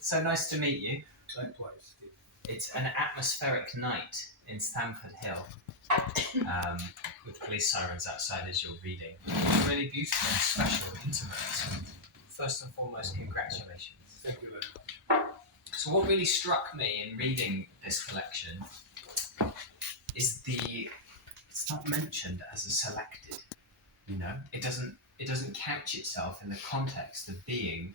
So nice to meet you. Likewise. It's an atmospheric night in Stamford Hill, with police sirens outside as you're reading. It's really beautiful and special, intimate. First and foremost, congratulations. Thank you very much. So what really struck me in reading this collection is it's not mentioned as a selected, it doesn't couch itself in the context of being,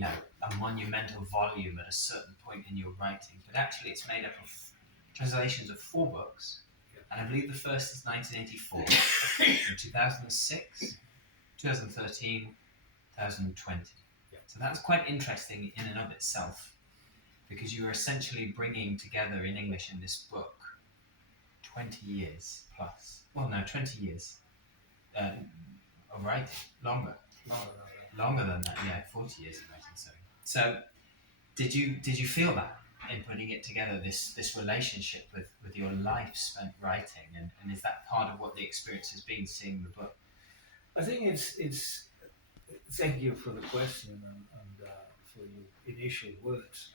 a monumental volume at a certain point in your writing, but actually it's made up of translations of 4 books, and I believe the first is 1984, 2006, 2013, 2020. So that's quite interesting in and of itself, because you are essentially bringing together in English in this book 20 years plus. Well, no, 20 years of writing. Longer than that, yeah, 40 years of writing, sorry. So, did you feel that in putting it together, this relationship with your life spent writing, and is that part of what the experience has been, seeing the book? I think it's thank you for the question and for your initial words.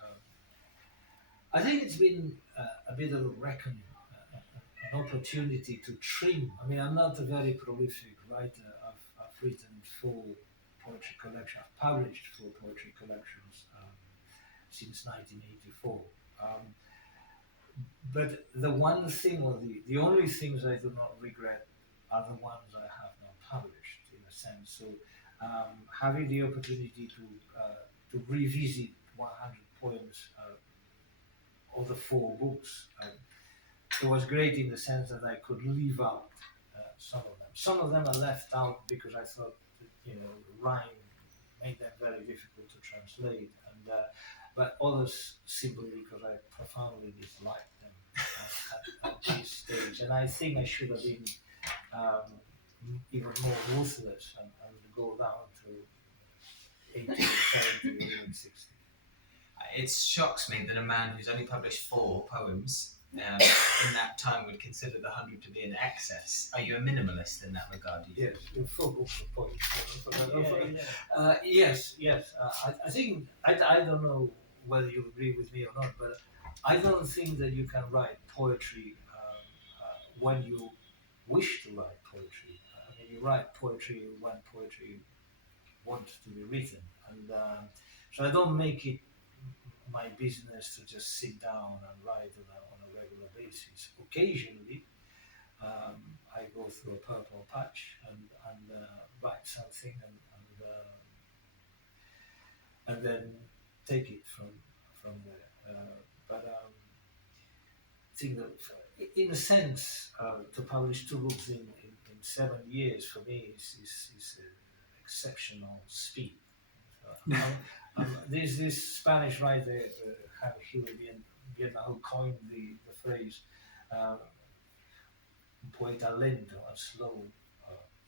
I think it's been a bit of a reckoning, an opportunity to trim. I mean, I'm not a very prolific writer. I've written 4 poetry collections. I've published 4 poetry collections since 1984. But the one thing, or the only things I do not regret are the ones I have not published, in a sense. So having the opportunity to revisit 100 poems of the 4 books, it was great in the sense that I could leave out some of them. Some of them I left out because I thought that, rhyme made them very difficult to translate, and but others simply because I profoundly disliked them at this stage. And I think I should have been even more ruthless and go down to 80, 70, or even 60. It shocks me that a man who's only published 4 poems in that time would consider the 100 to be an excess. Are you a minimalist in that regard? Yes, in 4 books of poetry. Yes. I think, I don't know whether you agree with me or not, but I don't think that you can write poetry when you wish to write poetry. I mean, you write poetry when poetry wants to be written, and so I don't make it my business to just sit down and write on a regular basis. Occasionally, I go through a purple patch and write something and then take it from there. But I think that, in a sense, to publish 2 books in 7 years for me is exceptional speed. There's this Spanish writer, who coined the phrase poeta lento, a slow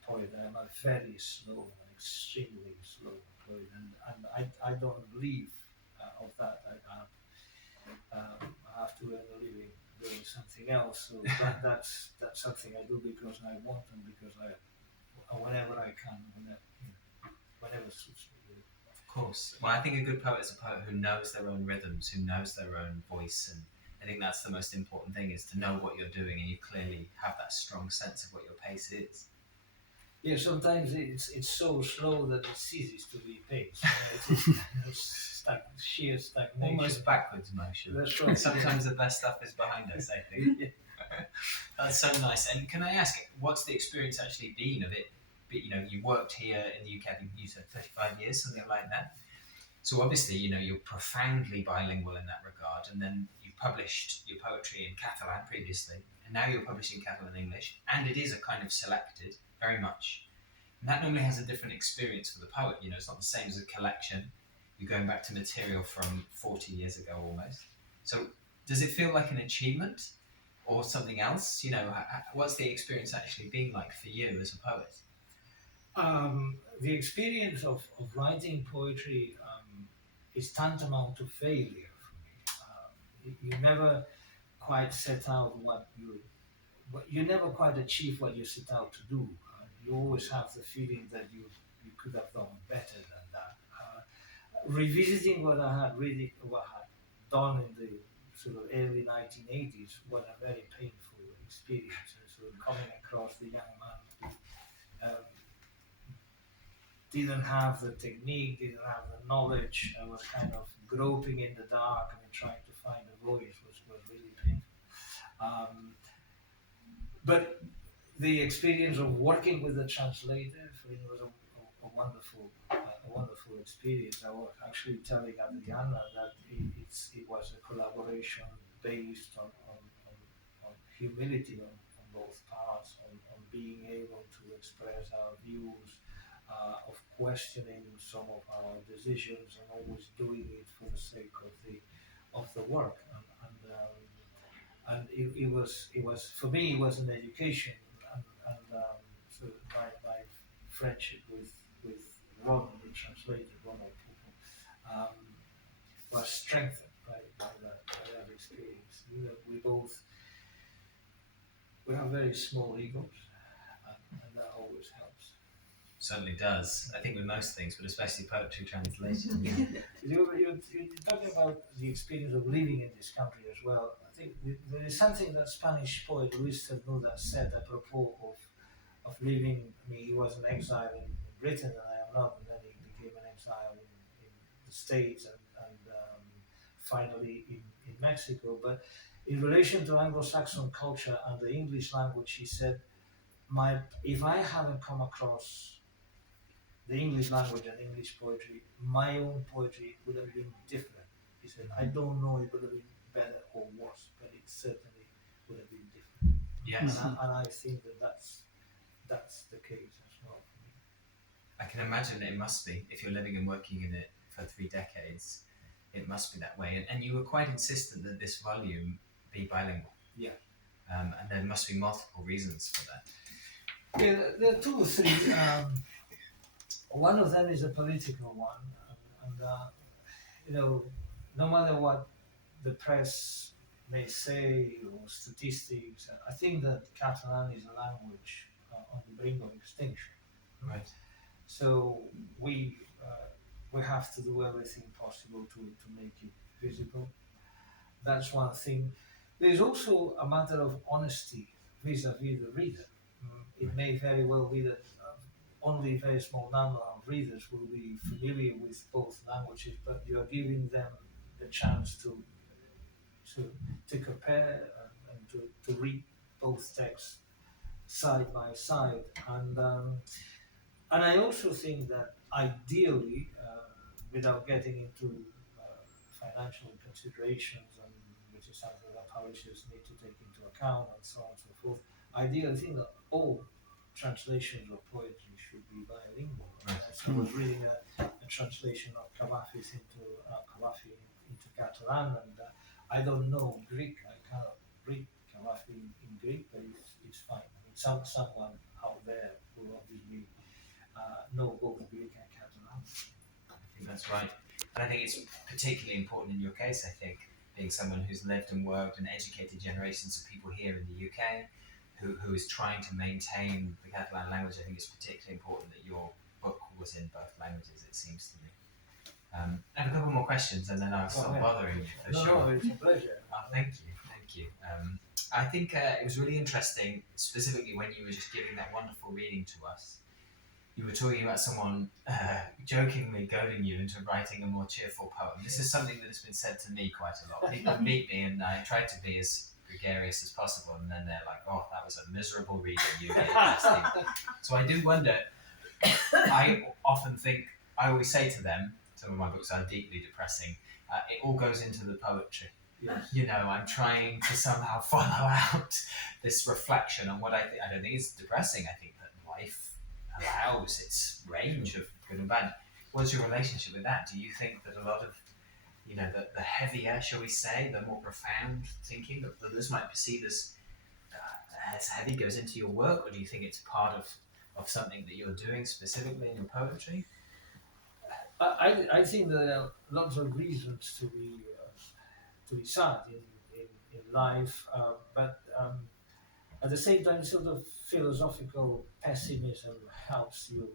poet. I'm a very slow, extremely slow poet, and I don't believe of that. I have to earn a living doing something else, so that's something I do because I want and because whenever I can, whenever suits me. Of course. Well, I think a good poet is a poet who knows their own rhythms, who knows their own voice, and I think that's the most important thing, is to know what you're doing, and you clearly have that strong sense of what your pace is. Yeah, sometimes it's so slow that it ceases to be pace. It's sheer stagnation. Almost backwards motion. That's right. Sometimes the best stuff is behind us, I think. Yeah. That's so nice. And can I ask, what's the experience actually been of it? You worked here in the UK, I think you said 35 years, something like that. So obviously, you're profoundly bilingual in that regard, and then you published your poetry in Catalan previously, and now you're publishing Catalan English, and it is a kind of selected, very much. And that normally has a different experience for the poet. It's not the same as a collection. You're going back to material from 40 years ago almost. So does it feel like an achievement or something else? What's the experience actually been like for you as a poet? The experience of writing poetry is tantamount to failure for me. You never quite set out you never quite achieve what you set out to do. You always have the feeling that you could have done better than that. Revisiting what I had done in the sort of early 1980s was a very painful experience. And so coming across the young man who didn't have the technique, didn't have the knowledge, and was kind of groping in the dark and trying to find a voice was really painful. But the experience of working with the translator for me was a wonderful experience. I was actually telling Adriana that it was a collaboration based on humility on both parts, on being able to express our views, of questioning some of our decisions, and always doing it for the sake of the work. And it was for me, it was an education, and so my friendship with Ron, the translator, Ronald Pupil, um, was strengthened by that experience. We have very small egos, and that always helps. Certainly does. I think with most things, but especially poetry translation. You're talking about the experience of living in this country as well. I think there is something that Spanish poet Luis Cernuda said apropos of living. I mean, he was an exile in Britain, and I am not, and then he became an exile in the States, and finally in Mexico. But in relation to Anglo-Saxon culture and the English language, he said, if I hadn't come across the English language and English poetry, my own poetry would have been different. He said, I don't know if it would have been better or worse, but it certainly would have been different. Yes. And I think that's the case as well for me. I can imagine it must be. If you're living and working in it for 3 decades, it must be that way. And you were quite insistent that this volume be bilingual. Yeah. And there must be multiple reasons for that. Yeah, there are 2 or 3. One of them is a political one, and no matter what the press may say or statistics, I think that Catalan is a language on the brink of extinction. Right. So we have to do everything possible to make it visible. That's one thing. There is also a matter of honesty vis-a-vis the reader. It may very well be that only a very small number of readers will be familiar with both languages, but you are giving them the chance to compare and to read both texts side by side. And I also think that ideally, without getting into financial considerations, and which is something that publishers need to take into account, and so on and so forth, ideally, I think that all translations of poetry should be bilingual. Right. So I was reading a translation of Cavafis Cavafi into Catalan, and I don't know Greek. I cannot read Cavafi in Greek, but it's fine. I mean, someone out there will obviously know both Greek and Catalan. I think that's right. And I think it's particularly important in your case, I think, being someone who's lived and worked and educated generations of people here in the UK, who is trying to maintain the Catalan language. I think it's particularly important that your book was in both languages, it seems to me. I have a couple more questions and then I'll stop bothering you for sure. No, it's a pleasure. Thank you. I think it was really interesting, specifically when you were just giving that wonderful reading to us. You were talking about someone jokingly goading you into writing a more cheerful poem. This is something that has been said to me quite a lot. People meet me and I try to be as gregarious as possible, and then they're like, "Oh, that was a miserable reading you did." So I do wonder. I often think, I always say to them, some of my books are deeply depressing. It all goes into the poetry. Yes. You know, I'm trying to somehow follow out this reflection on what I think. I don't think it's depressing. I think that life allows its range of good and bad. What's your relationship with that? Do you think that a lot of, the heavier, shall we say, the more profound thinking that others might perceive as heavy goes into your work, or do you think it's part of something that you're doing specifically in your poetry? I think there are lots of reasons to be sad in life, but at the same time, sort of philosophical pessimism helps you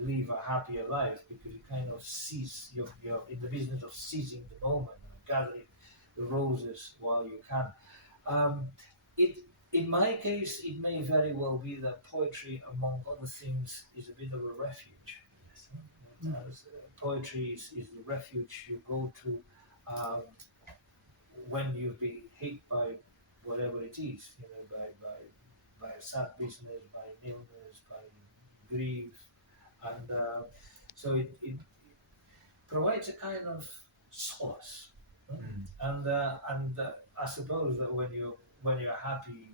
live a happier life, because you kind of seize, you're in the business of seizing the moment and gathering the roses while you can. Um, it in my case, it may very well be that poetry, among other things, is a bit of a refuge. Yes. Poetry is the refuge you go to um, when you've been hit by whatever it is, by a sad business, by an illness, by grief, and so it provides a kind of solace. Mm. And I suppose that when you're happy,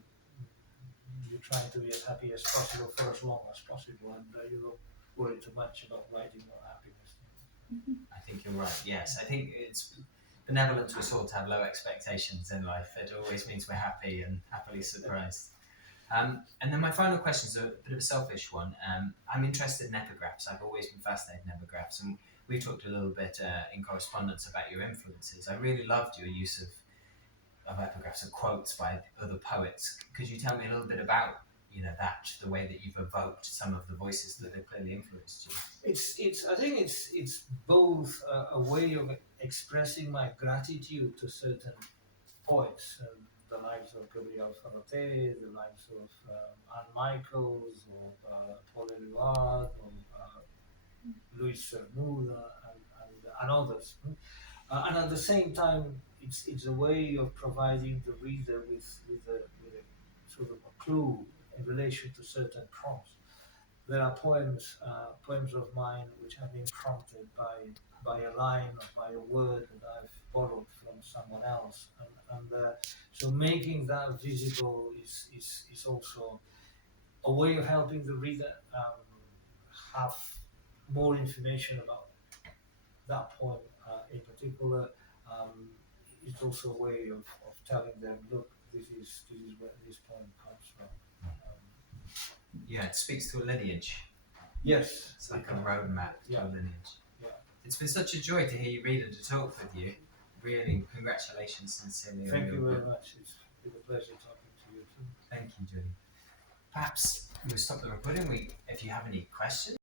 you try to be as happy as possible for as long as possible, and you don't worry too much about writing your happiness. I think you're right. Yes, I think it's benevolent to us all to have low expectations in life. It always means we're happy and happily surprised. And then my final question is a bit of a selfish one. I'm interested in epigraphs. I've always been fascinated in epigraphs, and we talked a little bit in correspondence about your influences. I really loved your use of epigraphs and quotes by other poets. Could you tell me a little bit about that, the way that you've evoked some of the voices that have clearly influenced you? I think it's both a way of expressing my gratitude to certain poets, the likes of Gabriel Ferrate, the likes of Anne Michaels, or Paul Eluard, or Luis Cernuda, and others. And at the same time, it's a way of providing the reader with a sort of a clue in relation to certain prompts. There are poems of mine which have been prompted by a line or by a word that I've borrowed from someone else, and so making that visible is also a way of helping the reader have more information about that poem in particular. It's also a way of telling them, look, this is where this poem comes from. Yeah, it speaks to a lineage. Yes, It's like a roadmap to a lineage. Yeah. It's been such a joy to hear you read and to talk with you. Really, congratulations sincerely. Thank you very book. much. It's been a pleasure talking to you too. Thank you, Jordi. Perhaps we'll stop the recording. If you have any questions.